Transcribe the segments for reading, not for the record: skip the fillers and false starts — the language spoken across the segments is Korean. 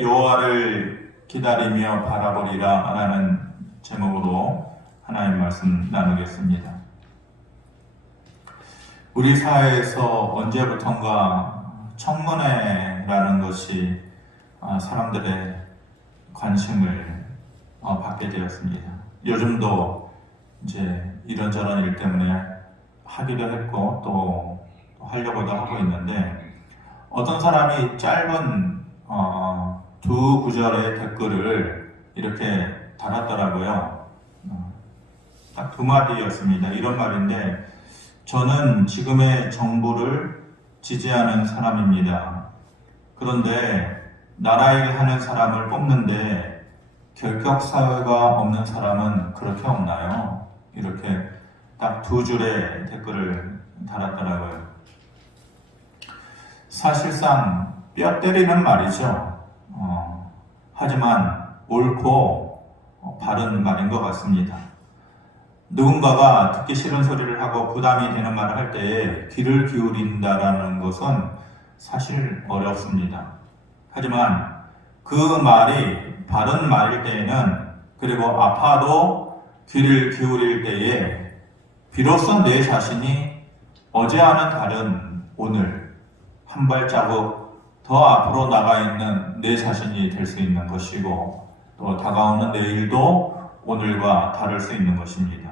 여호와를 기다리며 바라보리라 라는 제목으로 하나님 말씀 나누겠습니다. 우리 사회에서 언제부턴가 청문회라는 것이 사람들의 관심을 받게 되었습니다. 요즘도 이제 이런저런 일 때문에 하기도 했고 또 하려고도 하고 있는데, 어떤 사람이 짧은 두 구절의 댓글을 이렇게 달았더라고요. 딱 두 마디였습니다. 이런 말인데, 저는 지금의 정부를 지지하는 사람입니다. 그런데 나라 일하는 사람을 뽑는데 결격사유가 없는 사람은 그렇게 없나요? 이렇게 딱 두 줄의 댓글을 달았더라고요. 사실상 뼈 때리는 말이죠. 하지만 옳고 바른 말인 것 같습니다. 누군가가 듣기 싫은 소리를 하고 부담이 되는 말을 할 때에 귀를 기울인다라는 것은 사실 어렵습니다. 하지만 그 말이 바른 말일 때에는, 그리고 아파도 귀를 기울일 때에 비로소 내 자신이 어제와는 다른 오늘 한 발자국 더 앞으로 나가 있는 내 자신이 될 수 있는 것이고, 또 다가오는 내일도 오늘과 다를 수 있는 것입니다.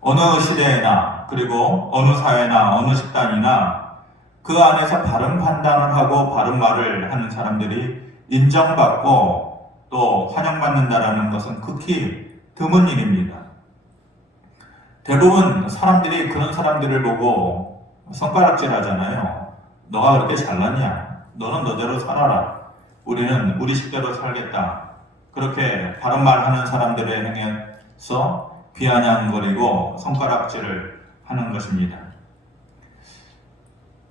어느 시대나, 그리고 어느 사회나 어느 집단이나 그 안에서 바른 판단을 하고 바른 말을 하는 사람들이 인정받고 또 환영받는다는 것은 극히 드문 일입니다. 대부분 사람들이 그런 사람들을 보고 손가락질 하잖아요. 너가 그렇게 잘났냐? 너는 너대로 살아라. 우리는 우리 식대로 살겠다. 그렇게 바른 말 하는 사람들의 행해서 비아냥거리고 손가락질을 하는 것입니다.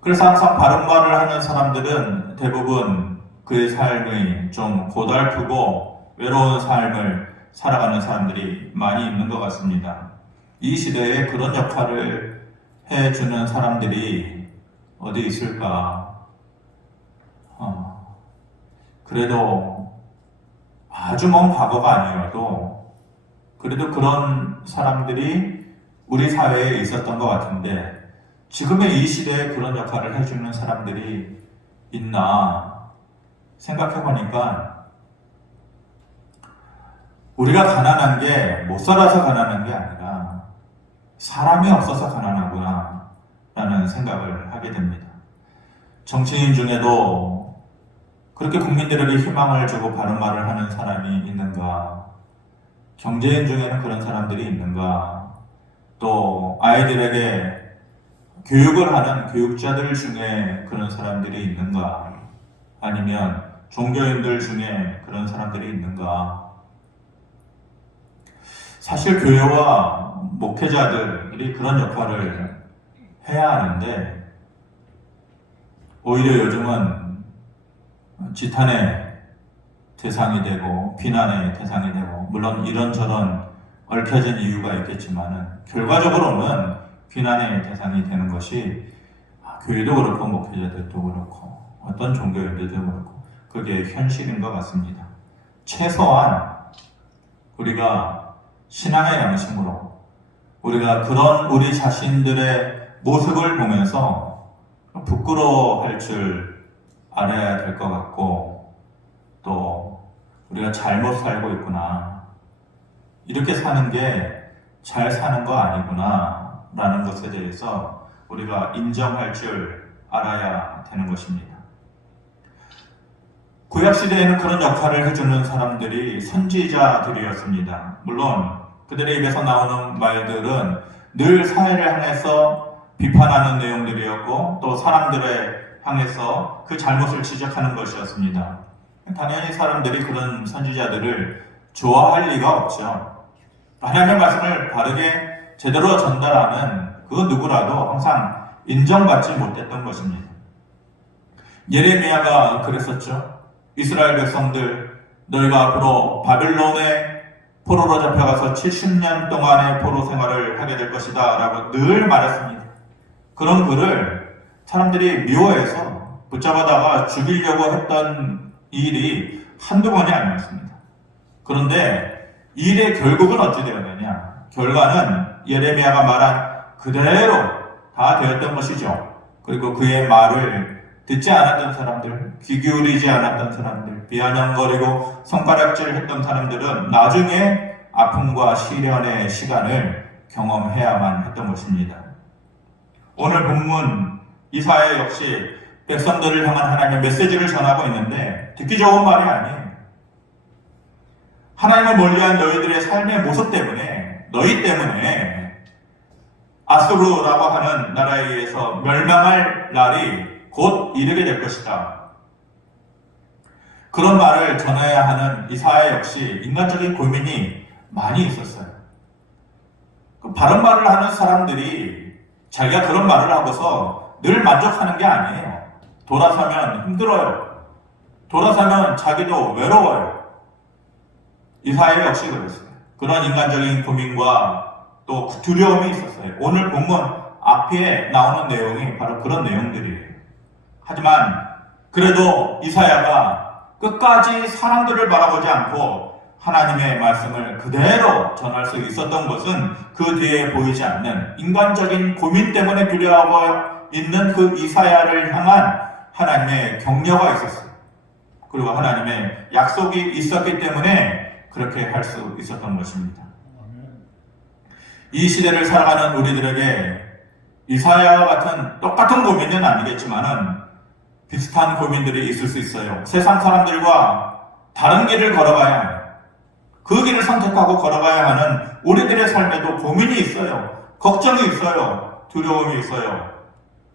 그래서 항상 바른 말을 하는 사람들은 대부분 그의 삶이 좀 고달프고 외로운 삶을 살아가는 사람들이 많이 있는 것 같습니다. 이 시대에 그런 역할을 해주는 사람들이 어디 있을까? 그래도 아주 먼 과거가 아니어도 그래도 그런 사람들이 우리 사회에 있었던 것 같은데, 지금의 이 시대에 그런 역할을 해주는 사람들이 있나 생각해보니까, 우리가 가난한 게 못 살아서 가난한 게 아니라 사람이 없어서 가난하구나 라는 생각을 하게 됩니다. 정치인 중에도 그렇게 국민들에게 희망을 주고 바른 말을 하는 사람이 있는가? 경제인 중에는 그런 사람들이 있는가? 또 아이들에게 교육을 하는 교육자들 중에 그런 사람들이 있는가? 아니면 종교인들 중에 그런 사람들이 있는가? 사실 교회와 목회자들이 그런 역할을 해야 하는데, 오히려 요즘은 지탄의 대상이 되고 비난의 대상이 되고, 물론 이런저런 얽혀진 이유가 있겠지만은 결과적으로는 비난의 대상이 되는 것이 교회도 그렇고 목회자들도 그렇고 어떤 종교인들도 그렇고 그게 현실인 것 같습니다. 최소한 우리가 신앙의 양심으로 우리가 그런 우리 자신들의 모습을 보면서 부끄러워할 줄 알아야 될 것 같고, 또 우리가 잘못 살고 있구나, 이렇게 사는 게 잘 사는 거 아니구나 라는 것에 대해서 우리가 인정할 줄 알아야 되는 것입니다. 구약시대에는 그런 역할을 해주는 사람들이 선지자들이었습니다. 물론 그들의 입에서 나오는 말들은 늘 사회를 향해서 비판하는 내용들이었고, 또 사람들을 향해서 그 잘못을 지적하는 것이었습니다. 당연히 사람들이 그런 선지자들을 좋아할 리가 없죠. 하나님의 말씀을 바르게 제대로 전달하는 그 누구라도 항상 인정받지 못했던 것입니다. 예레미야가 그랬었죠. 이스라엘 백성들, 너희가 앞으로 바빌론의 포로로 잡혀가서 70년 동안의 포로 생활을 하게 될 것이다 라고 늘 말했습니다. 그런 글을 사람들이 미워해서 붙잡아다가 죽이려고 했던 일이 한두 번이 아니었습니다. 그런데 일의 결국은 어찌 되었느냐? 결과는 예레미야가 말한 그대로 다 되었던 것이죠. 그리고 그의 말을 듣지 않았던 사람들, 귀 기울이지 않았던 사람들, 비아냥거리고 손가락질했던 사람들은 나중에 아픔과 시련의 시간을 경험해야만 했던 것입니다. 오늘 본문 이사야 역시 백성들을 향한 하나님의 메시지를 전하고 있는데 듣기 좋은 말이 아니에요. 하나님을 멀리한 너희들의 삶의 모습 때문에, 너희 때문에 아수르라고 하는 나라에 의해서 멸망할 날이 곧 이르게 될 것이다. 그런 말을 전해야 하는 이사야 역시 인간적인 고민이 많이 있었어요. 바른 말을 하는 사람들이 자기가 그런 말을 하고서 늘 만족하는 게 아니에요. 돌아서면 힘들어요. 돌아서면 자기도 외로워요. 이사야 역시 그랬어요. 그런 인간적인 고민과 또 두려움이 있었어요. 오늘 본문 앞에 나오는 내용이 바로 그런 내용들이에요. 하지만 그래도 이사야가 끝까지 사람들을 바라보지 않고 하나님의 말씀을 그대로 전할 수 있었던 것은 그 뒤에 보이지 않는 인간적인 고민 때문에 두려워하고 있는 그 이사야를 향한 하나님의 격려가 있었어요. 그리고 하나님의 약속이 있었기 때문에 그렇게 할 수 있었던 것입니다. 이 시대를 살아가는 우리들에게 이사야와 같은 똑같은 고민은 아니겠지만은 비슷한 고민들이 있을 수 있어요. 세상 사람들과 다른 길을 걸어가야 해요. 그 길을 선택하고 걸어가야 하는 우리들의 삶에도 고민이 있어요. 걱정이 있어요. 두려움이 있어요.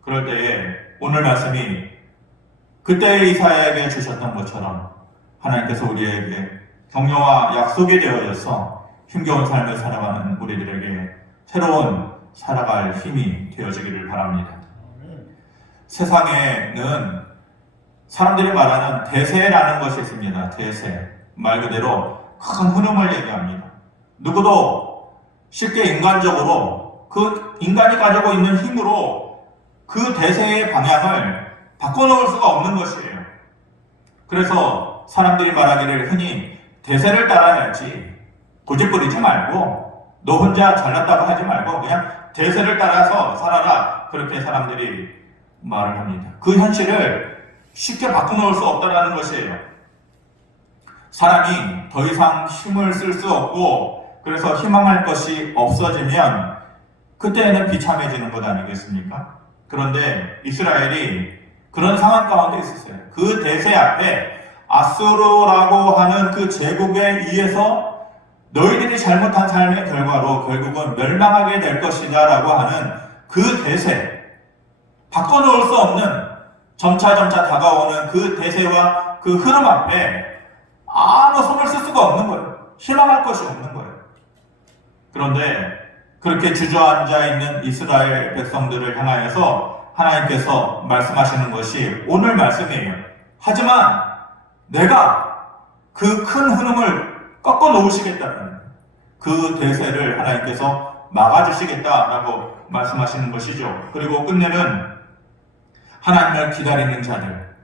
그럴 때에 오늘 말씀이 그때 이사야에게 주셨던 것처럼 하나님께서 우리에게 격려와 약속이 되어져서 힘겨운 삶을 살아가는 우리들에게 새로운 살아갈 힘이 되어지기를 바랍니다. 세상에는 사람들이 말하는 대세라는 것이 있습니다. 대세. 말 그대로 큰 흐름을 얘기합니다. 누구도 쉽게 인간적으로 그 인간이 가지고 있는 힘으로 그 대세의 방향을 바꿔놓을 수가 없는 것이에요. 그래서 사람들이 말하기를 흔히 대세를 따라야지 고집부리지 말고 너 혼자 잘났다고 하지 말고 그냥 대세를 따라서 살아라. 그렇게 사람들이 말을 합니다. 그 현실을 쉽게 바꿔놓을 수 없다는 것이에요. 사람이 더 이상 힘을 쓸 수 없고 그래서 희망할 것이 없어지면 그때에는 비참해지는 것 아니겠습니까? 그런데 이스라엘이 그런 상황 가운데 있었어요. 그 대세 앞에 아수르라고 하는 그 제국에 의해서 너희들이 잘못한 삶의 결과로 결국은 멸망하게 될 것이다 라고 하는 그 대세, 바꿔놓을 수 없는 점차 다가오는 그 대세와 그 흐름 앞에 아무 손을 쓸 수가 없는 거예요. 희망할 것이 없는 거예요. 그런데 그렇게 주저앉아 있는 이스라엘 백성들을 향하여서 하나님께서 말씀하시는 것이 오늘 말씀이에요. 하지만 내가 그 큰 흐름을 꺾어 놓으시겠다는 그 대세를 하나님께서 막아주시겠다라고 말씀하시는 것이죠. 그리고 끝내는 하나님을 기다리는 자들,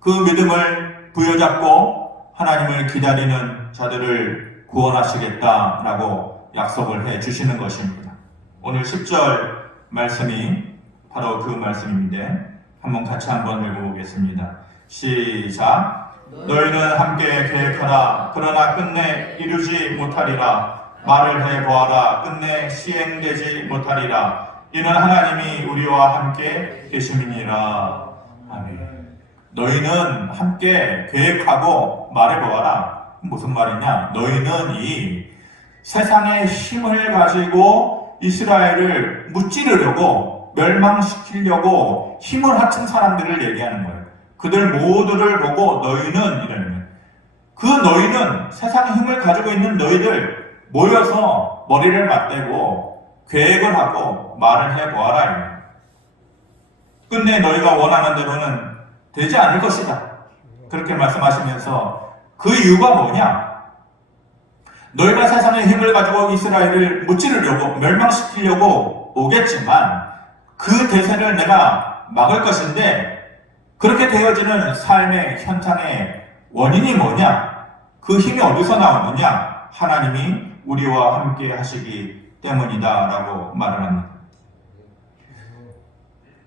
그 믿음을 부여잡고 하나님을 기다리는 자들을 구원하시겠다라고 약속을 해 주시는 것입니다. 오늘 10절 말씀이 바로 그 말씀인데 한번 같이 한번 읽어보겠습니다. 시작. 너희는 함께 계획하라. 그러나 끝내 이루지 못하리라. 말을 해보아라. 끝내 시행되지 못하리라. 이는 하나님이 우리와 함께 계심이니라. 아멘. 너희는 함께 계획하고 말해보아라. 무슨 말이냐? 너희는 이 세상의 힘을 가지고 이스라엘을 무찌르려고 멸망시키려고 힘을 합친 사람들을 얘기하는 거예요. 그들 모두를 보고 너희는 이러는 그 너희는 세상의 힘을 가지고 있는 너희들 모여서 머리를 맞대고 계획을 하고 말을 해보아라. 끝내 너희가 원하는 대로는 되지 않을 것이다. 그렇게 말씀하시면서 그 이유가 뭐냐? 너희가 세상의 힘을 가지고 이스라엘을 무찌르려고 멸망시키려고 오겠지만 그 대세를 내가 막을 것인데 그렇게 되어지는 삶의 현장에 원인이 뭐냐? 그 힘이 어디서 나오느냐? 하나님이 우리와 함께 하시기 때문이다 라고 말을 합니다.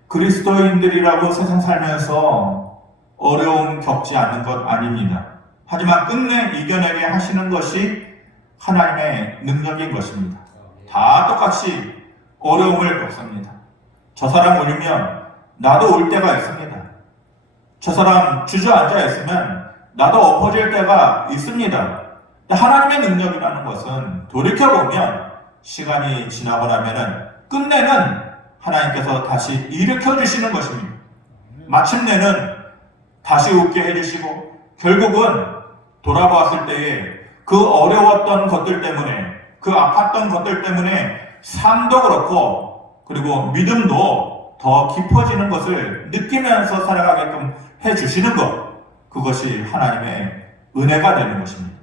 그리스도인들이라고 세상 살면서 어려움 겪지 않는 것 아닙니다. 하지만 끝내 이겨내게 하시는 것이 하나님의 능력인 것입니다. 다 똑같이 어려움을 겪습니다. 저 사람 울면 나도 울 때가 있습니다. 저 사람 주저앉아 있으면 나도 엎어질 때가 있습니다. 하나님의 능력이라는 것은 돌이켜보면 시간이 지나고 나면은 끝내는 하나님께서 다시 일으켜주시는 것입니다. 마침내는 다시 웃게 해주시고 결국은 돌아보았을 때에 그 어려웠던 것들 때문에 그 아팠던 것들 때문에 삶도 그렇고 그리고 믿음도 더 깊어지는 것을 느끼면서 살아가게끔 해주시는 것, 그것이 하나님의 은혜가 되는 것입니다.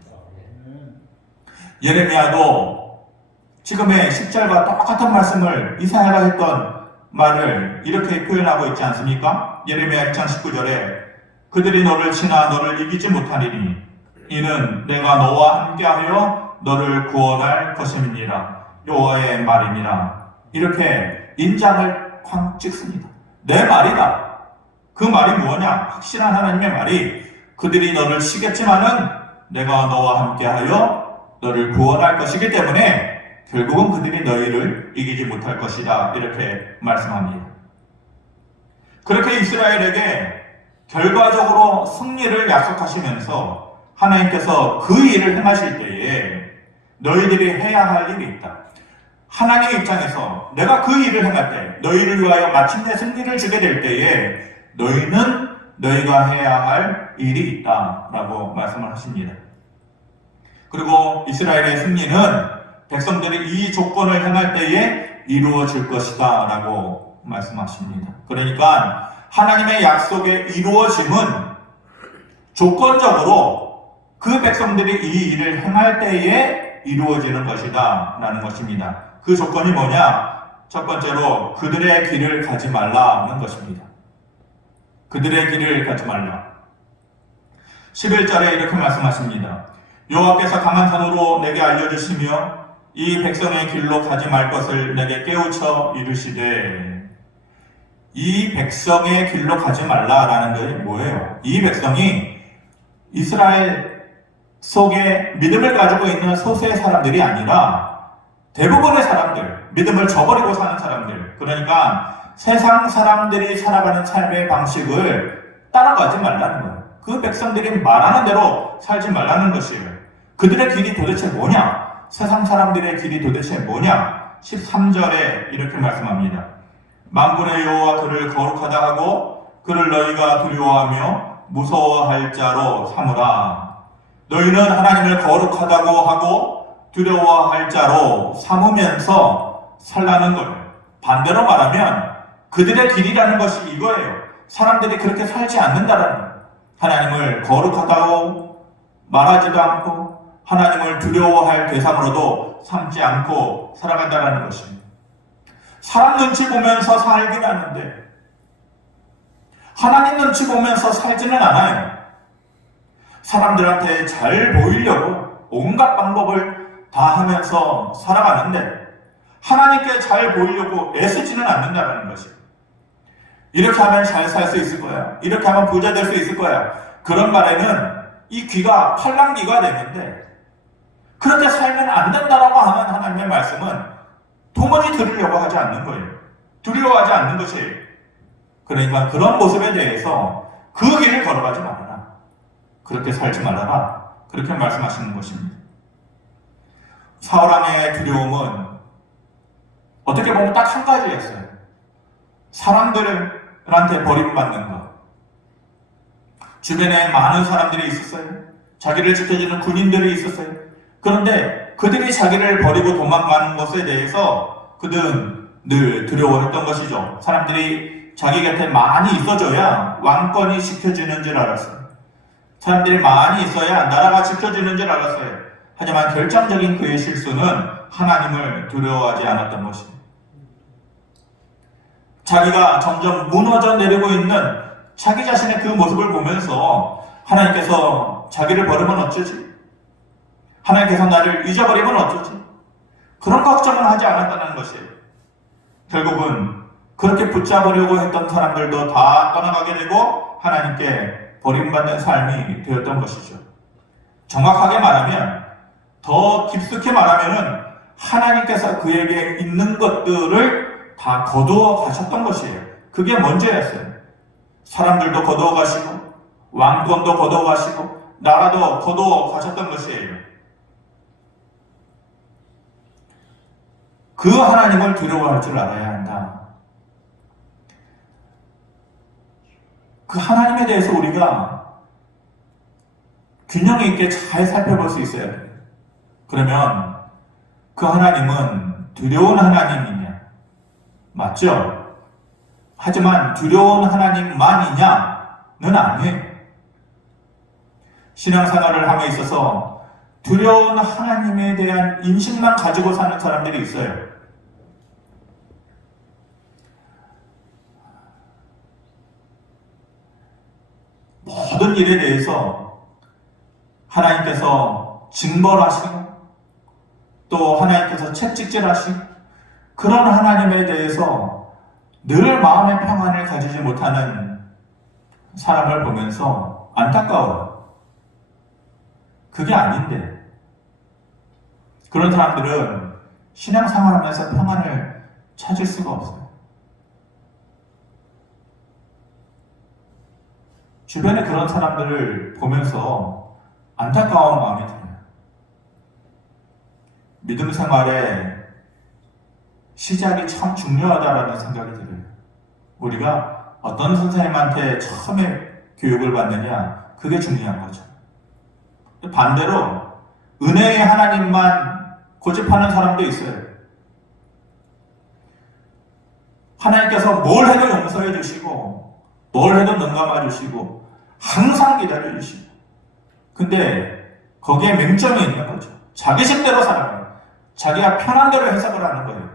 예레미야도 지금의 10절과 똑같은 말씀을 이사야가 했던 말을 이렇게 표현하고 있지 않습니까? 예레미야 1장 19절에 그들이 너를 치나 너를 이기지 못하리니 이는 내가 너와 함께하여 너를 구원할 것임이니라 여호와의 말이니라. 이렇게 인장을 확 찍습니다. 내 말이다. 그 말이 뭐냐? 확실한 하나님의 말이 그들이 너를 치겠지만은 내가 너와 함께하여 너를 구원할 것이기 때문에 결국은 그들이 너희를 이기지 못할 것이다. 이렇게 말씀합니다. 그렇게 이스라엘에게 결과적으로 승리를 약속하시면서 하나님께서 그 일을 행하실 때에 너희들이 해야 할 일이 있다. 하나님의 입장에서 내가 그 일을 행할 때 너희를 위하여 마침내 승리를 주게 될 때에 너희는 너희가 해야 할 일이 있다라고 말씀을 하십니다. 그리고 이스라엘의 승리는 백성들이 이 조건을 행할 때에 이루어질 것이다 라고 말씀하십니다. 그러니까 하나님의 약속의 이루어짐은 조건적으로 그 백성들이 이 일을 행할 때에 이루어지는 것이다 라는 것입니다. 그 조건이 뭐냐? 첫 번째로 그들의 길을 가지 말라는 것입니다. 그들의 길을 가지 말라. 11절에 이렇게 말씀하십니다. 여호와께서 강한 손으로 내게 알려주시며 이 백성의 길로 가지 말 것을 내게 깨우쳐 이르시되, 이 백성의 길로 가지 말라라는 게 뭐예요? 이 백성이 이스라엘 속에 믿음을 가지고 있는 소수의 사람들이 아니라 대부분의 사람들, 믿음을 저버리고 사는 사람들, 그러니까 세상 사람들이 살아가는 삶의 방식을 따라가지 말라는 거예요. 그 백성들이 말하는 대로 살지 말라는 것이에요. 그들의 길이 도대체 뭐냐? 세상 사람들의 길이 도대체 뭐냐? 13절에 이렇게 말씀합니다. 만군의 여호와 그를 거룩하다 하고 그를 너희가 두려워하며 무서워할 자로 삼으라. 너희는 하나님을 거룩하다고 하고 두려워할 자로 삼으면서 살라는 거예요. 반대로 말하면 그들의 길이라는 것이 이거예요. 사람들이 그렇게 살지 않는다라는 거예요. 하나님을 거룩하다고 말하지도 않고 하나님을 두려워할 대상으로도 삼지 않고 살아간다는 것입니다. 사람 눈치 보면서 살긴 하는데 하나님 눈치 보면서 살지는 않아요. 사람들한테 잘 보이려고 온갖 방법을 다 하면서 살아가는데 하나님께 잘 보이려고 애쓰지는 않는다는 것이에요. 이렇게 하면 잘 살 수 있을 거야. 이렇게 하면 부자 될 수 있을 거야. 그런 말에는 이 귀가 팔랑귀가 되는데 그렇게 살면 안 된다라고 하는 하나님의 말씀은 도무지 들으려고 하지 않는 거예요. 두려워하지 않는 것이에요. 그러니까 그런 모습에 대해서 그 길을 걸어가지 말아라. 그렇게 살지 말아라. 그렇게 말씀하시는 것입니다. 사울왕의 두려움은 어떻게 보면 딱 한 가지였어요. 사람들한테 버림받는 것. 주변에 많은 사람들이 있었어요. 자기를 지켜주는 군인들이 있었어요. 그런데 그들이 자기를 버리고 도망가는 것에 대해서 그들은 늘 두려워했던 것이죠. 사람들이 자기 곁에 많이 있어줘야 왕권이 지켜지는 줄 알았어요. 사람들이 많이 있어야 나라가 지켜지는 줄 알았어요. 하지만 결정적인 그의 실수는 하나님을 두려워하지 않았던 것입니다. 자기가 점점 무너져 내리고 있는 자기 자신의 그 모습을 보면서 하나님께서 자기를 버리면 어쩌지? 하나님께서 나를 잊어버리면 어쩌지? 그런 걱정을 하지 않았다는 것이에요. 결국은 그렇게 붙잡으려고 했던 사람들도 다 떠나가게 되고 하나님께 버림받는 삶이 되었던 것이죠. 정확하게 말하면, 더 깊숙이 말하면 하나님께서 그에게 있는 것들을 다 거두어 가셨던 것이에요. 그게 먼저였어요. 사람들도 거두어 가시고 왕권도 거두어 가시고 나라도 거두어 가셨던 것이에요. 그 하나님을 두려워할 줄 알아야 한다. 그 하나님에 대해서 우리가 균형 있게 잘 살펴볼 수 있어야 돼요. 그러면 그 하나님은 두려운 하나님이냐? 맞죠? 하지만 두려운 하나님만이냐는 아니에요. 신앙생활을 함에 있어서 두려운 하나님에 대한 인식만 가지고 사는 사람들이 있어요. 모든 일에 대해서 하나님께서 징벌하시고 또 하나님께서 채찍질하시고 그런 하나님에 대해서 늘 마음의 평안을 가지지 못하는 사람을 보면서 안타까워요. 그게 아닌데 그런 사람들은 신앙생활하면서 평안을 찾을 수가 없어요. 주변에 그런 사람들을 보면서 안타까운 마음이 들어요. 믿음 생활의 시작이 참 중요하다라는 생각이 들어요. 우리가 어떤 선생님한테 처음에 교육을 받느냐, 그게 중요한 거죠. 반대로 은혜의 하나님만 고집하는 사람도 있어요. 하나님께서 뭘 해도 용서해 주시고 뭘 해도 능감해 주시고 항상 기다려 주시고, 근데 거기에 맹점이 있는 거죠. 자기식대로 살아가요. 자기가 편한 대로 해석을 하는 거예요.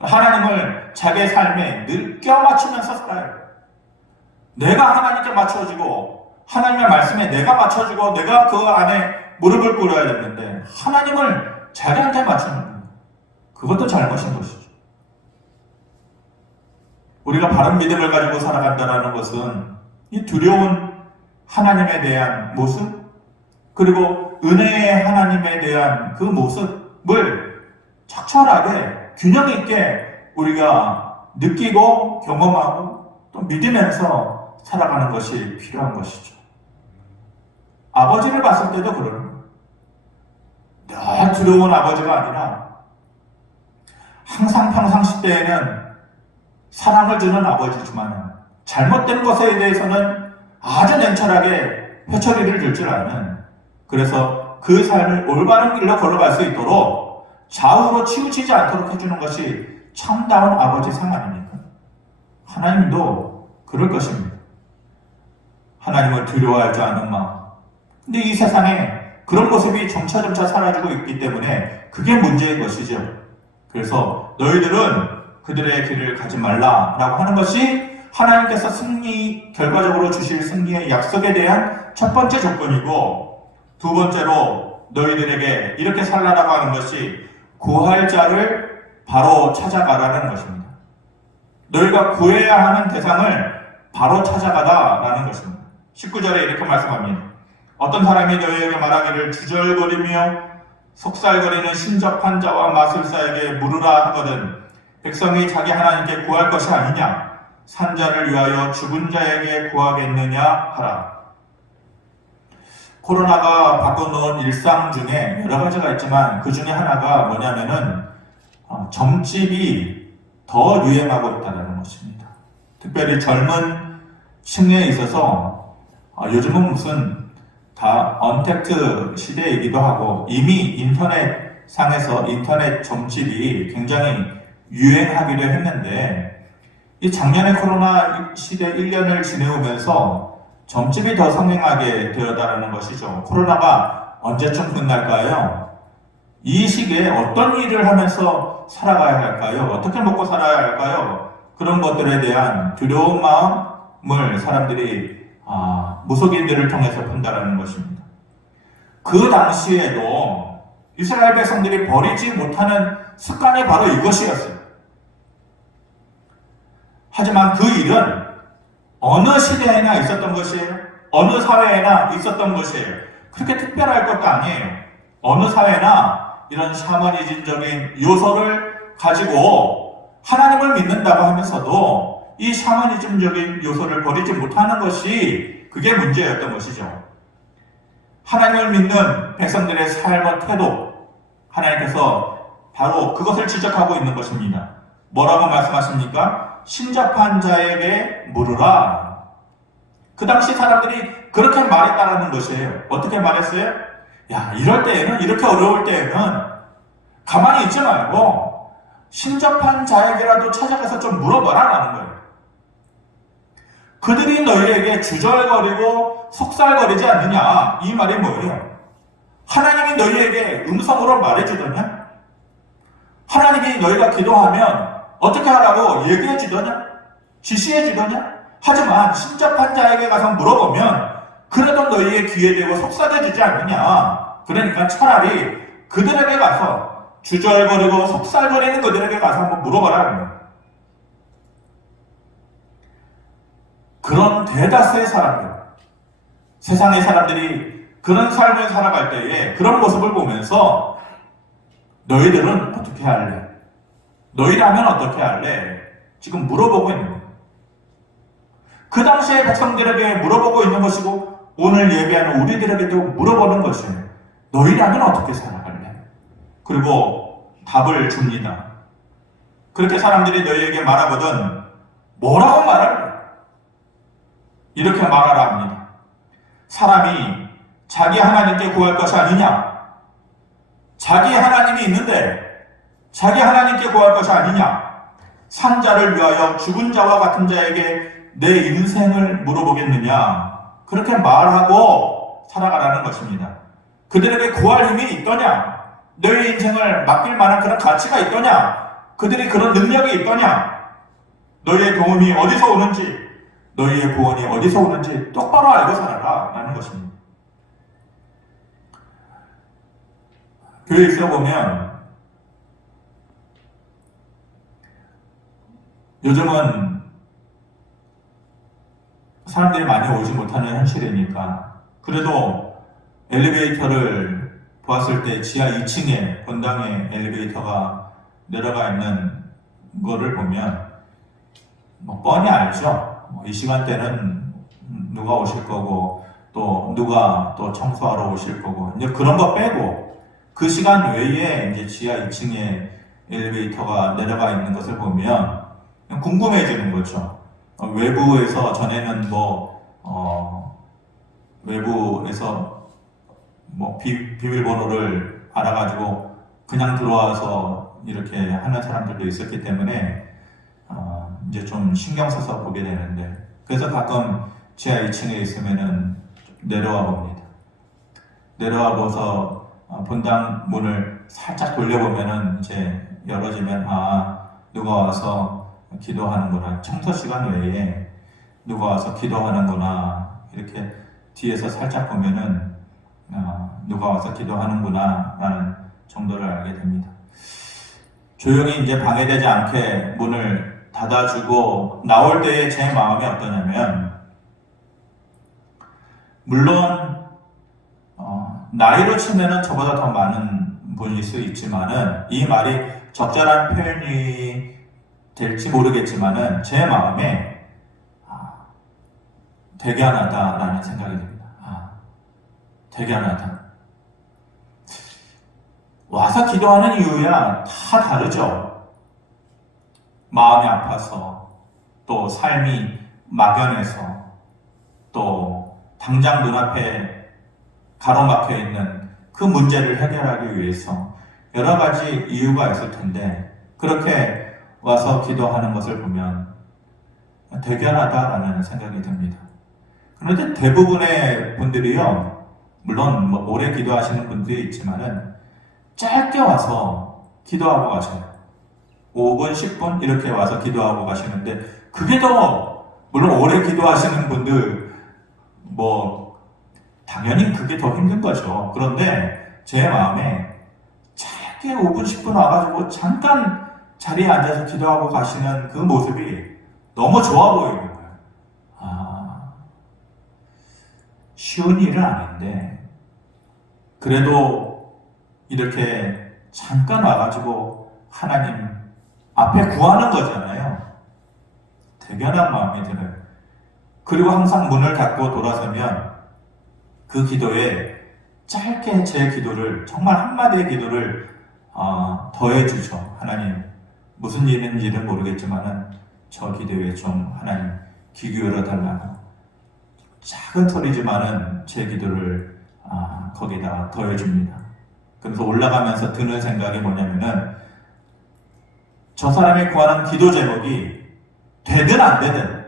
하나님을 자기의 삶에 늘 껴맞추면서 살아요. 내가 하나님께 맞춰주고 하나님의 말씀에 내가 맞춰주고 내가 그 안에 무릎을 꿇어야 되는데 하나님을 자기한테 맞추는 거예요. 그것도 잘못인 것이죠. 우리가 바른 믿음을 가지고 살아간다는 것은 이 두려운 하나님에 대한 모습, 그리고 은혜의 하나님에 대한 그 모습을 적절하게 균형 있게 우리가 느끼고 경험하고 또 믿으면서 살아가는 것이 필요한 것이죠. 아버지를 봤을 때도 그러는 거예요. 늘 두려운 아버지가 아니라 항상 평상시 때에는 사랑을 주는 아버지지만 잘못된 것에 대해서는 아주 냉철하게 회초리를 줄 줄 아는, 그래서 그 삶을 올바른 길로 걸어갈 수 있도록 좌우로 치우치지 않도록 해주는 것이 참다운 아버지 상 아닙니까? 하나님도 그럴 것입니다. 하나님을 두려워할 줄 아는 마음. 근데 이 세상에 그런 모습이 점차점차 사라지고 있기 때문에 그게 문제인 것이죠. 그래서 너희들은 그들의 길을 가지 말라라고 하는 것이 하나님께서 결과적으로 주실 승리의 약속에 대한 첫 번째 조건이고, 두 번째로 너희들에게 이렇게 살라라고 하는 것이 구할 자를 바로 찾아가라는 것입니다. 너희가 구해야 하는 대상을 바로 찾아가다라는 것입니다. 19절에 이렇게 말씀합니다. 어떤 사람이 너희에게 말하기를 주절거리며 속살거리는 신접한 자와 마술사에게 물으라 하거든 백성이 자기 하나님께 구할 것이 아니냐? 산자를 위하여 죽은 자에게 구하겠느냐 하라. 코로나가 바꿔놓은 일상 중에 여러 가지가 있지만 그 중에 하나가 뭐냐면은 점집이 더 유행하고 있다는 것입니다. 특별히 젊은 층에 있어서 요즘은 무슨 다 언택트 시대이기도 하고 이미 인터넷상에서 인터넷 점집이 굉장히 유행하기로 했는데, 이 작년에 코로나 시대 1년을 지내오면서 점집이 더 성행하게 되었다는 것이죠. 코로나가 언제쯤 끝날까요? 이 시기에 어떤 일을 하면서 살아가야 할까요? 어떻게 먹고 살아야 할까요? 그런 것들에 대한 두려운 마음을 사람들이 무속인들을 통해서 푼다라는 것입니다. 그 당시에도 이스라엘 백성들이 버리지 못하는 습관이 바로 이것이었어요. 하지만 그 일은 어느 시대에나 있었던 것이에요. 어느 사회에나 있었던 것이에요. 그렇게 특별할 것도 아니에요. 어느 사회나 이런 샤머니즘적인 요소를 가지고 하나님을 믿는다고 하면서도 이 샤머니즘적인 요소를 버리지 못하는 것이 그게 문제였던 것이죠. 하나님을 믿는 백성들의 삶의 태도, 하나님께서 바로 그것을 지적하고 있는 것입니다. 뭐라고 말씀하십니까? 신접한 자에게 물으라. 그 당시 사람들이 그렇게 말했다라는 것이에요. 어떻게 말했어요? 야, 이럴 때에는, 이렇게 어려울 때에는 가만히 있지 말고 신접한 자에게라도 찾아가서 좀 물어봐라 라는 거예요. 그들이 너희에게 주절거리고 속살거리지 않느냐? 이 말이 뭐예요? 하나님이 너희에게 음성으로 말해주더냐? 하나님이 너희가 기도하면 어떻게 하라고 얘기해주더냐? 지시해주더냐? 하지만 신접한 자에게 가서 물어보면 그래도 너희의 귀에 대고 속삭여주지 않느냐? 그러니까 차라리 그들에게 가서 주절거리고 속살거리는 그들에게 가서 한번 물어봐라. 그런 대다수의 사람들, 세상의 사람들이 그런 삶을 살아갈 때에 그런 모습을 보면서 너희들은 어떻게 할래? 너희라면 어떻게 할래? 지금 물어보고 있는 거예요. 그 당시에 백성들에게 물어보고 있는 것이고 오늘 예배하는 우리들에게도 물어보는 것이에요. 너희라면 어떻게 살아갈래? 그리고 답을 줍니다. 그렇게 사람들이 너희에게 말하거든 뭐라고 말할래? 이렇게 말하라 합니다. 사람이 자기 하나님께 구할 것이 아니냐? 자기 하나님이 있는데 자기 하나님께 구할 것이 아니냐? 산자를 위하여 죽은 자와 같은 자에게 내 인생을 물어보겠느냐? 그렇게 말하고 살아가라는 것입니다. 그들에게 구할 힘이 있더냐? 너의 인생을 맡길 만한 그런 가치가 있더냐? 그들이 그런 능력이 있더냐? 너희의 도움이 어디서 오는지, 너희의 구원이 어디서 오는지 똑바로 알고 살아라 라는 것입니다. 교회에 있어 보면 요즘은 사람들이 많이 오지 못하는 현실이니까 그래도 엘리베이터를 보았을 때 지하 2층에 본당에 엘리베이터가 내려가 있는 거를 보면 뻔히 알죠. 이 시간대는 누가 오실 거고 또 누가 또 청소하러 오실 거고 이제 그런 거 빼고 그 시간 외에 이제 지하 2층에 엘리베이터가 내려가 있는 것을 보면 궁금해지는 거죠. 외부에서 전에는 외부에서 비밀번호를 알아가지고 그냥 들어와서 이렇게 하는 사람들도 있었기 때문에 이제 좀 신경 써서 보게 되는데 그래서 가끔 지하 2층에 있으면은 내려와 봅니다. 내려와 봐서 본당 문을 살짝 돌려보면은 이제 열어지면 누가 와서 기도하는구나. 청소 시간 외에 누가 와서 기도하는구나. 이렇게 뒤에서 살짝 보면은 누가 와서 기도하는구나 라는 정도를 알게 됩니다. 조용히 이제 방해되지 않게 문을 닫아주고 나올 때의 제 마음이 어떠냐면 물론 나이로 치면은 저보다 더 많은 분일 수 있지만은 이 말이 적절한 표현이 될지 모르겠지만은 제 마음에 대견하다라는 생각이 듭니다. 대견하다. 와서 기도하는 이유야 다 다르죠. 마음이 아파서, 또 삶이 막연해서, 또 당장 눈앞에 가로막혀 있는 그 문제를 해결하기 위해서 여러 가지 이유가 있을 텐데 그렇게 와서 기도하는 것을 보면 대견하다라는 생각이 듭니다. 그런데 대부분의 분들이요, 물론 오래 기도하시는 분들이 있지만은 짧게 와서 기도하고 가셔요. 5분, 10분 이렇게 와서 기도하고 가시는데 그게 더 물론 오래 기도하시는 분들 당연히 그게 더 힘든 거죠. 그런데 제 마음에 짧게 5분, 10분 와가지고 잠깐 자리에 앉아서 기도하고 가시는 그 모습이 너무 좋아 보이는 거예요. 쉬운 일은 아닌데, 그래도 이렇게 잠깐 와가지고 하나님 앞에 구하는 거잖아요. 대견한 마음이 들어요. 그리고 항상 문을 닫고 돌아서면 그 기도에 짧게 제 기도를, 정말 한마디의 기도를 더해주죠. 하나님, 무슨 일인지는 모르겠지만은 저 기도에 좀 하나님 귀 기울여 달라고. 작은 소리지만은 제 기도를 거기다 더해줍니다. 그래서 올라가면서 드는 생각이 뭐냐면은, 저 사람이 구하는 기도 제목이 되든 안 되든,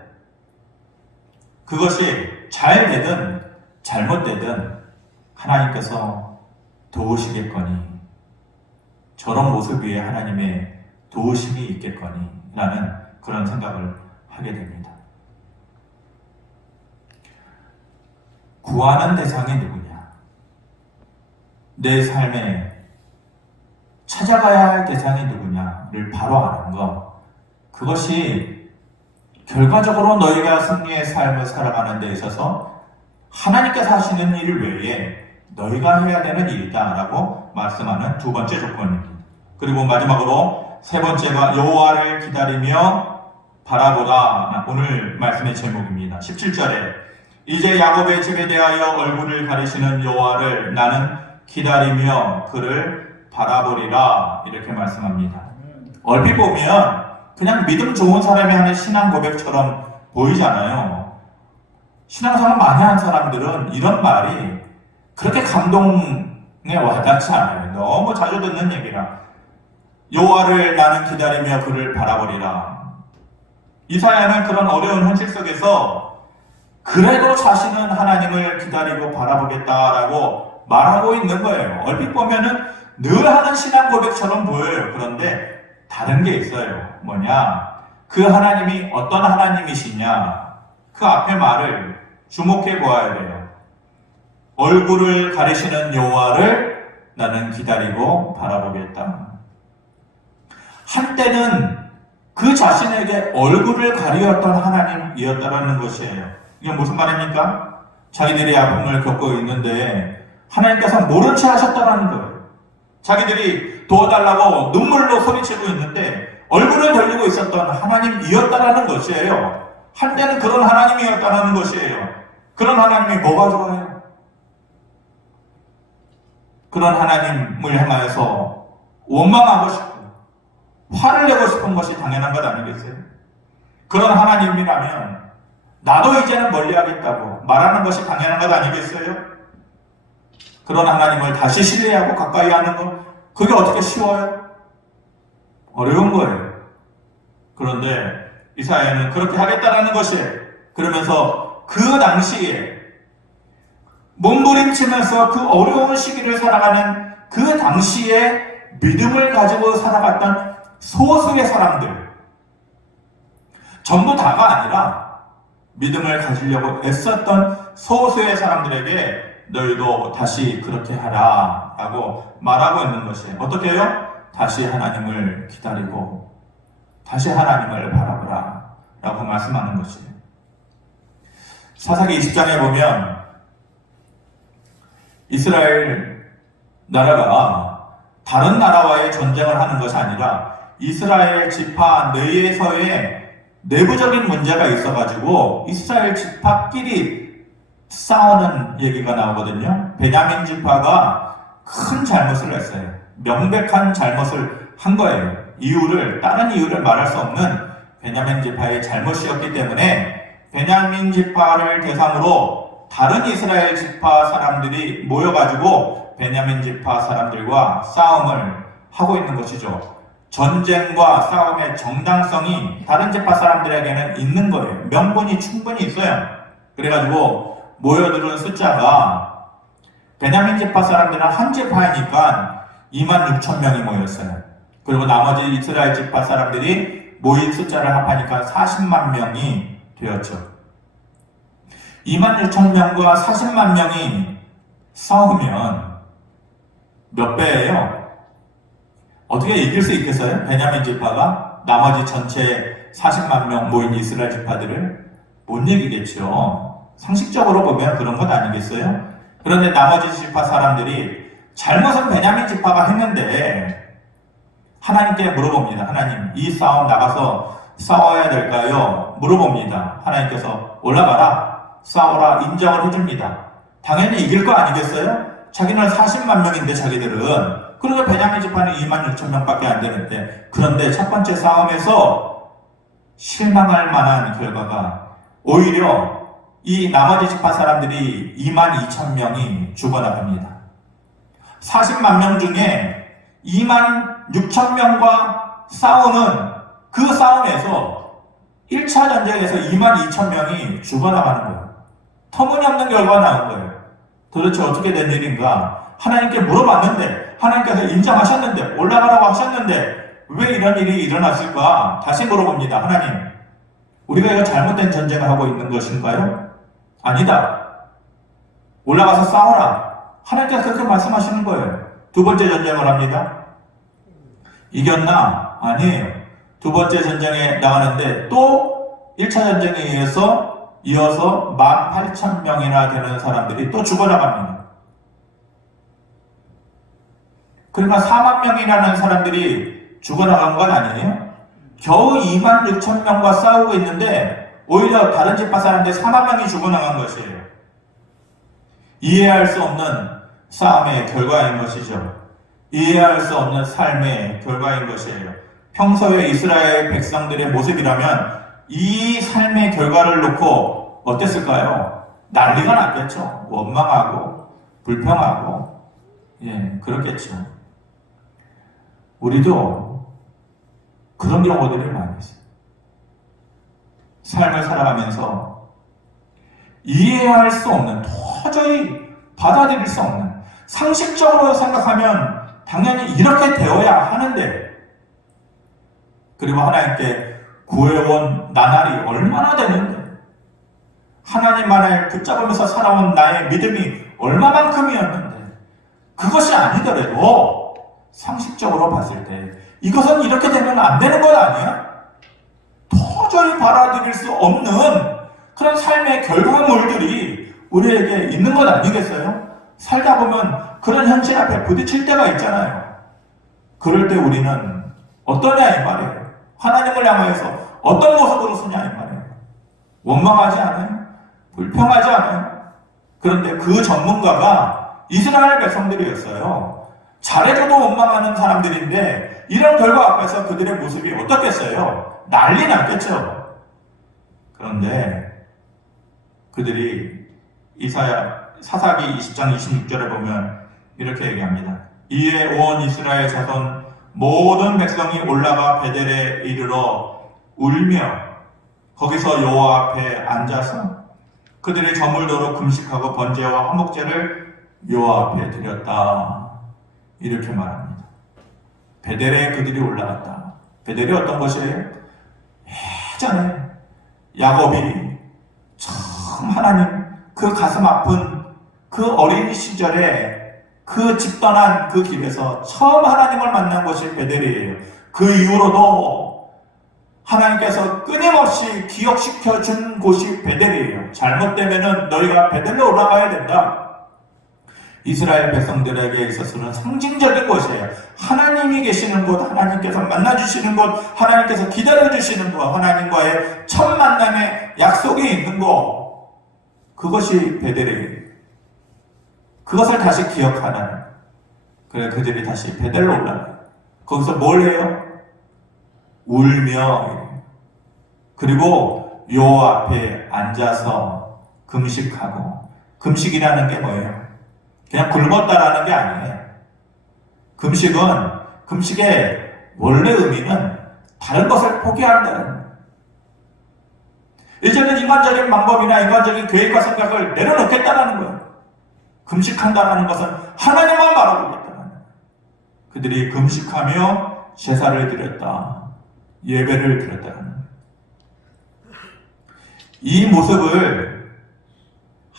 그것이 잘 되든 잘못되든 하나님께서 도우시겠거니, 저런 모습 위에 하나님의 도우심이 있겠거니 라는 그런 생각을 하게 됩니다. 구하는 대상이 누구냐? 내 삶에 찾아가야 할 대상이 누구냐를 바로 아는 것, 그것이 결과적으로 너희가 승리의 삶을 살아가는 데 있어서 하나님께서 하시는 일 외에 너희가 해야 되는 일이다라고 말씀하는 두 번째 조건입니다. 그리고 마지막으로 세 번째가 여호와를 기다리며 바라보라. 오늘 말씀의 제목입니다. 17절에 이제 야곱의 집에 대하여 얼굴을 가리시는 여호와를 나는 기다리며 그를 바라보리라, 이렇게 말씀합니다. 얼핏 보면 그냥 믿음 좋은 사람이 하는 신앙 고백처럼 보이잖아요. 신앙생활 많이 한 사람들은 이런 말이 그렇게 감동에 와닿지 않아요. 너무 자주 듣는 얘기라. 여호와를 나는 기다리며 그를 바라보리라. 이사야는 그런 어려운 현실 속에서 그래도 자신은 하나님을 기다리고 바라보겠다라고 말하고 있는 거예요. 얼핏 보면은 늘 하는 신앙 고백처럼 보여요. 그런데 다른 게 있어요. 뭐냐? 그 하나님이 어떤 하나님이시냐? 그 앞에 말을 주목해 보아야 돼요. 얼굴을 가리시는 여호와를 나는 기다리고 바라보겠다. 한때는 그 자신에게 얼굴을 가리었던 하나님이었다라는 것이에요. 이게 무슨 말입니까? 자기들이 아픔을 겪고 있는데 하나님께서 모른 채 하셨다라는 거예요. 자기들이 도와달라고 눈물로 소리치고 있는데 얼굴을 돌리고 있었던 하나님이었다라는 것이에요. 한때는 그런 하나님이었다라는 것이에요. 그런 하나님이 뭐가 좋아요? 그런 하나님을 향하여서 원망하고 싶고 화를 내고 싶은 것이 당연한 것 아니겠어요? 그런 하나님이라면 나도 이제는 멀리하겠다고 말하는 것이 당연한 것 아니겠어요? 그런 하나님을 다시 신뢰하고 가까이 하는 것, 그게 어떻게 쉬워요? 어려운 거예요. 그런데 이사야는 그렇게 하겠다라는 것이에요. 그러면서 그 당시에 몸부림치면서 그 어려운 시기를 살아가는 그 당시에 믿음을 가지고 살아갔던 소수의 사람들, 전부 다가 아니라 믿음을 가지려고 애썼던 소수의 사람들에게 너희도 다시 그렇게 하라 라고 말하고 있는 것이에요. 어떻게 해요? 다시 하나님을 기다리고 다시 하나님을 바라보라 라고 말씀하는 것이에요. 사사기 20장에 보면 이스라엘 나라가 다른 나라와의 전쟁을 하는 것이 아니라 이스라엘 지파 내에서의 내부적인 문제가 있어가지고 이스라엘 지파끼리 싸우는 얘기가 나오거든요. 베냐민 지파가 큰 잘못을 했어요. 명백한 잘못을 한 거예요. 다른 이유를 말할 수 없는 베냐민 지파의 잘못이었기 때문에 베냐민 지파를 대상으로 다른 이스라엘 지파 사람들이 모여가지고 베냐민 지파 사람들과 싸움을 하고 있는 것이죠. 전쟁과 싸움의 정당성이 다른 지파 사람들에게는 있는 거예요. 명분이 충분히 있어요. 그래가지고 모여들은 숫자가 베냐민 지파 사람들은 한 지파이니까 26,000명이 모였어요. 그리고 나머지 이스라엘 지파 사람들이 모인 숫자를 합하니까 40만 명이 되었죠. 26,000명과 40만 명이 싸우면 몇 배예요? 어떻게 이길 수 있겠어요? 베냐민 지파가 나머지 전체 40만 명 모인 이스라엘 지파들을 못 이기겠죠. 상식적으로 보면 그런 것 아니겠어요? 그런데 나머지 지파 사람들이 잘못은 베냐민 지파가 했는데 하나님께 물어봅니다. 하나님, 이 싸움 나가서 싸워야 될까요? 물어봅니다. 하나님께서 올라가라, 싸워라, 인정을 해줍니다. 당연히 이길 거 아니겠어요? 자기는 40만 명인데 자기들은. 그러니까 베냐민 지파는 26,000명밖에 안 되는데, 그런데 첫 번째 싸움에서 실망할 만한 결과가 오히려 이 나머지 지파 사람들이 22,000명이 죽어나갑니다. 40만 명 중에 26,000명과 싸우는 그 싸움에서 1차 전쟁에서 22,000명이 죽어나가는 거예요. 터무니없는 결과가 나온 거예요. 도대체 어떻게 된 일인가? 하나님께 물어봤는데, 하나님께서 인정하셨는데, 올라가라고 하셨는데, 왜 이런 일이 일어났을까? 다시 물어봅니다. 하나님, 우리가 이거 잘못된 전쟁을 하고 있는 것인가요? 아니다. 올라가서 싸워라. 하나님께서 그렇게 말씀하시는 거예요. 두 번째 전쟁을 합니다. 이겼나? 아니에요. 두 번째 전쟁에 나가는데 또 1차 전쟁에 의해서 이어서 18,000명이나 되는 사람들이 또 죽어나갑니다. 그러니까 4만 명이라는 사람들이 죽어나간 건 아니에요. 겨우 26,000명과 싸우고 있는데 오히려 다른 지파 사람들 4만 명이 죽어나간 것이에요. 이해할 수 없는 싸움의 결과인 것이죠. 이해할 수 없는 삶의 결과인 것이에요. 평소에 이스라엘 백성들의 모습이라면 이 삶의 결과를 놓고 어땠을까요? 난리가 났겠죠. 원망하고 불평하고 그렇겠죠. 우리도 그런 경우들이 많이 있어요. 삶을 살아가면서 이해할 수 없는, 도저히 받아들일 수 없는, 상식적으로 생각하면 당연히 이렇게 되어야 하는데, 그리고 하나님께 구해온 나날이 얼마나 되는데, 하나님만을 붙잡으면서 살아온 나의 믿음이 얼마만큼이었는데, 그것이 아니더라도 상식적으로 봤을 때 이것은 이렇게 되면 안 되는 것 아니야? 도저히 받아들일 수 없는 그런 삶의 결과물들이 우리에게 있는 것 아니겠어요? 살다 보면 그런 현실 앞에 부딪힐 때가 있잖아요. 그럴 때 우리는 어떠냐 이 말이에요. 하나님을 향하여서 어떤 모습으로 서냐 이 말이에요. 원망하지 않아요? 불평하지 않아요? 그런데 그 전문가가 이스라엘 백성들이었어요. 잘해줘도 원망하는 사람들인데 이런 결과 앞에서 그들의 모습이 어떻겠어요? 난리 났겠죠. 그런데 그들이 사사기 20장 26절에 보면 이렇게 얘기합니다. 이에 온 이스라엘 자손 모든 백성이 올라가 베델에 이르러 울며 거기서 여호와 앞에 앉아서 그들의 저물도록 금식하고 번제와 화목제를 여호와 앞에 드렸다. 이렇게 말합니다. 베델에 그들이 올라갔다. 베델이 어떤 것이에요? 예전에 야곱이 처음 하나님 그 가슴 아픈 그 어린 시절에 그 집 떠난 그 길에서 처음 하나님을 만난 것이 베델이에요. 그 이후로도 하나님께서 끊임없이 기억시켜 준 곳이 베델이에요. 잘못되면은 너희가 베델로 올라가야 된다. 이스라엘 백성들에게 있어서는 상징적인 곳이에요. 하나님이 계시는 곳, 하나님께서 만나주시는 곳, 하나님께서 기다려주시는 곳, 하나님과의 첫 만남의 약속이 있는 곳, 그것이 베델이에요. 그것을 다시 기억하는, 그래 그들이 다시 베델로 올라가요. 거기서 뭘 해요? 울며, 그리고 여호와 앞에 앉아서 금식하고, 금식이라는 게 뭐예요? 그냥 굶었다라는 게 아니에요. 금식의 원래 의미는 다른 것을 포기한다는 거예요. 이제는 인간적인 방법이나 인간적인 계획과 생각을 내려놓겠다라는 거예요. 금식한다라는 것은 하나님만 바라보겠다는 거예요. 그들이 금식하며 제사를 드렸다. 예배를 드렸다는 거예요. 이 모습을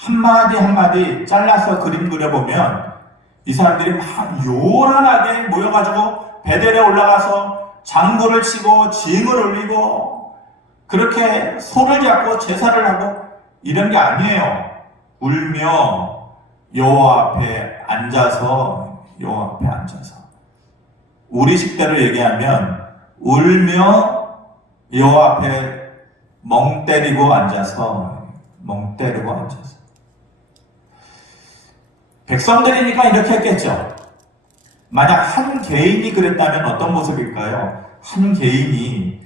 한마디 한마디 잘라서 그림 그려보면 이 사람들이 막 요란하게 모여가지고 베델에 올라가서 장구를 치고 징을 올리고 그렇게 소를 잡고 제사를 하고 이런 게 아니에요. 울며 여호와 앞에 앉아서 우리 식대로 얘기하면 울며 여호와 앞에 멍 때리고 앉아서 백성들이니까 이렇게 했겠죠. 만약 한 개인이 그랬다면 어떤 모습일까요? 한 개인이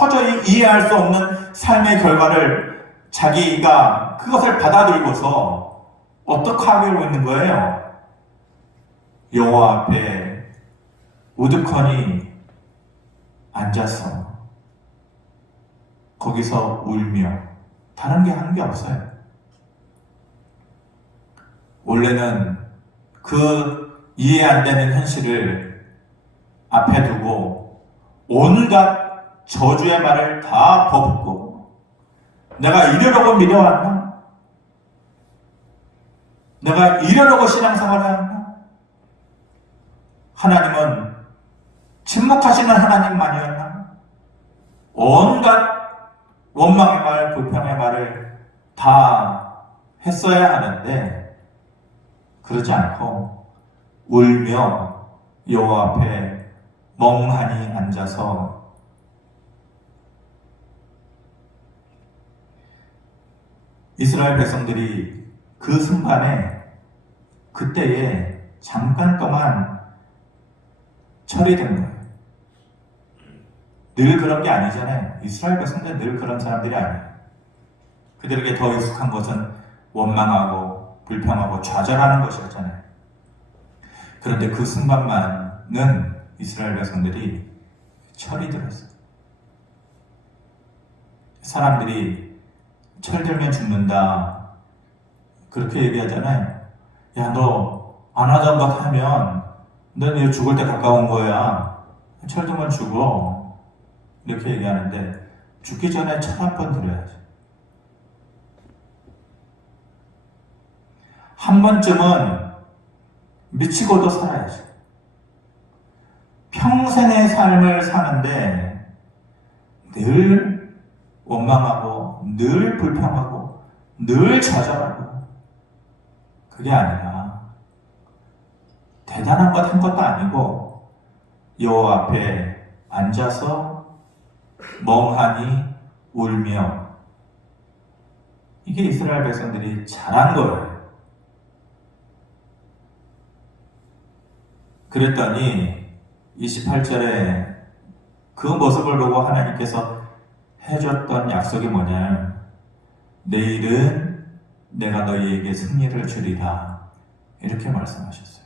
도저히 이해할 수 없는 삶의 결과를 자기가 그것을 받아들고서 어떻게 하고 있는 거예요? 여호와 앞에 우두커니 앉아서 거기서 울며 다른 게 하는 게 없어요. 원래는 그 이해 안 되는 현실을 앞에 두고 온갖 저주의 말을 다 퍼붓고 내가 이러려고 밀려왔나? 내가 이러려고 신앙생활을 했나? 하나님은 침묵하시는 하나님만이었나? 온갖 원망의 말, 불평의 말을 다 했어야 하는데 그러지 않고 울며 여호와 앞에 멍하니 앉아서 이스라엘 백성들이 그 순간에 그때에 잠깐 동안 처리된 거예요. 늘 그런 게 아니잖아요. 이스라엘 백성들은 늘 그런 사람들이 아니에요. 그들에게 더 익숙한 것은 원망하고 불평하고 좌절하는 것이었잖아요. 그런데 그 순간만은 이스라엘 백성들이 철이 들었어요. 사람들이 철들면 죽는다 그렇게 얘기하잖아요. 야, 너 안 하던 것 하면 넌 죽을 때 가까운 거야. 철들면 죽어. 이렇게 얘기하는데 죽기 전에 철 한 번 들어야지. 한 번쯤은 미치고도 살아야지. 평생의 삶을 사는데 늘 원망하고 늘 불평하고 늘 좌절하고 그게 아니라 대단한 것 한 것도 아니고 여호와 앞에 앉아서 멍하니 울며 이게 이스라엘 백성들이 잘한 거예요. 그랬더니 28절에 그 모습을 보고 하나님께서 해줬던 약속이 뭐냐면 내일은 내가 너희에게 승리를 주리라 이렇게 말씀하셨어요.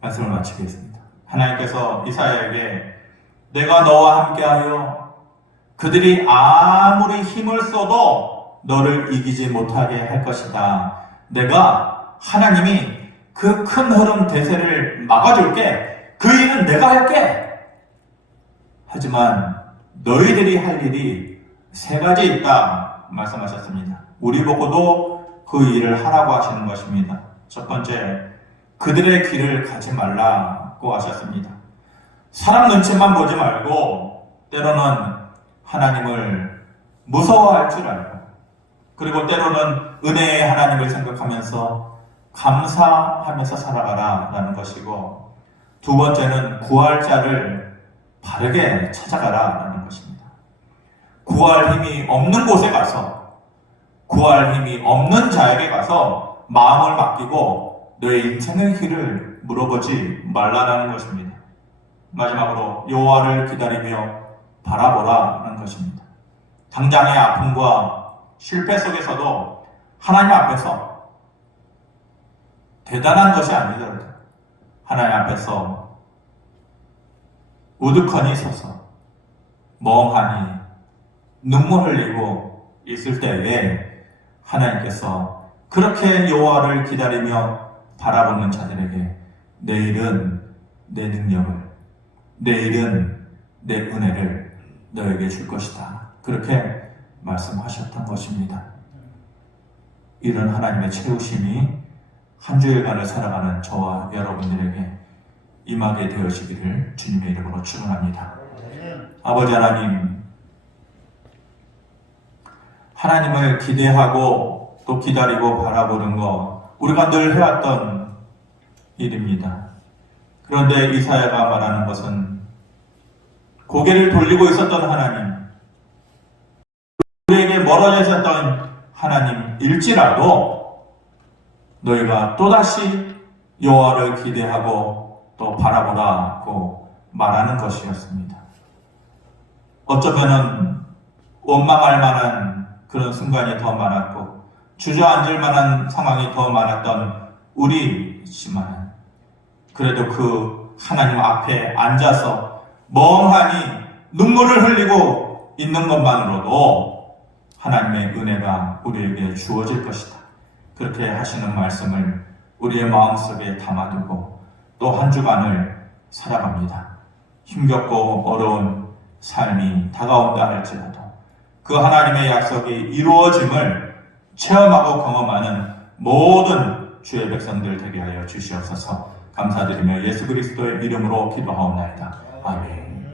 말씀을 마치겠습니다. 하나님께서 이사야에게 내가 너와 함께하여 그들이 아무리 힘을 써도 너를 이기지 못하게 할 것이다. 내가 하나님이 그 큰 흐름 대세를 막아줄게. 그 일은 내가 할게. 하지만 너희들이 할 일이 세 가지 있다 말씀하셨습니다. 우리 보고도 그 일을 하라고 하시는 것입니다. 첫 번째, 그들의 길을 가지 말라고 하셨습니다. 사람 눈치만 보지 말고 때로는 하나님을 무서워할 줄 알고 그리고 때로는 은혜의 하나님을 생각하면서 감사하면서 살아가라 라는 것이고 두 번째는 구할 자를 바르게 찾아가라 라는 것입니다. 구할 힘이 없는 곳에 가서 구할 힘이 없는 자에게 가서 마음을 맡기고 너의 인생의 길을 물어보지 말라라는 것입니다. 마지막으로 여호와를 기다리며 바라보라는 것입니다. 당장의 아픔과 실패 속에서도 하나님 앞에서 대단한 것이 아니더라도 하나님 앞에서 우두커니 서서 멍하니 눈물 흘리고 있을 때에 하나님께서 그렇게 여호와를 기다리며 바라보는 자들에게 내일은 내 능력을, 내일은 내 은혜를 너에게 줄 것이다. 그렇게 말씀하셨던 것입니다. 이런 하나님의 채우심이 한 주일간을 살아가는 저와 여러분들에게 임하게 되어지기를 주님의 이름으로 축원합니다. 아버지 하나님, 하나님을 기대하고 또 기다리고 바라보는 것, 우리가 늘 해왔던 일입니다. 그런데 이사야가 말하는 것은 고개를 돌리고 있었던 하나님, 우리에게 멀어져 있었던 하나님일지라도 너희가 또다시 여호와를 기대하고 또 바라보라고 말하는 것이었습니다. 어쩌면은 원망할 만한 그런 순간이 더 많았고 주저앉을 만한 상황이 더 많았던 우리지만 그래도 그 하나님 앞에 앉아서 멍하니 눈물을 흘리고 있는 것만으로도 하나님의 은혜가 우리에게 주어질 것이다. 그렇게 하시는 말씀을 우리의 마음속에 담아두고 또 한 주간을 살아갑니다. 힘겹고 어려운 삶이 다가온다 할지라도 그 하나님의 약속이 이루어짐을 체험하고 경험하는 모든 주의 백성들 되게 하여 주시옵소서. 감사드리며 예수 그리스도의 이름으로 기도하옵나이다. 아멘.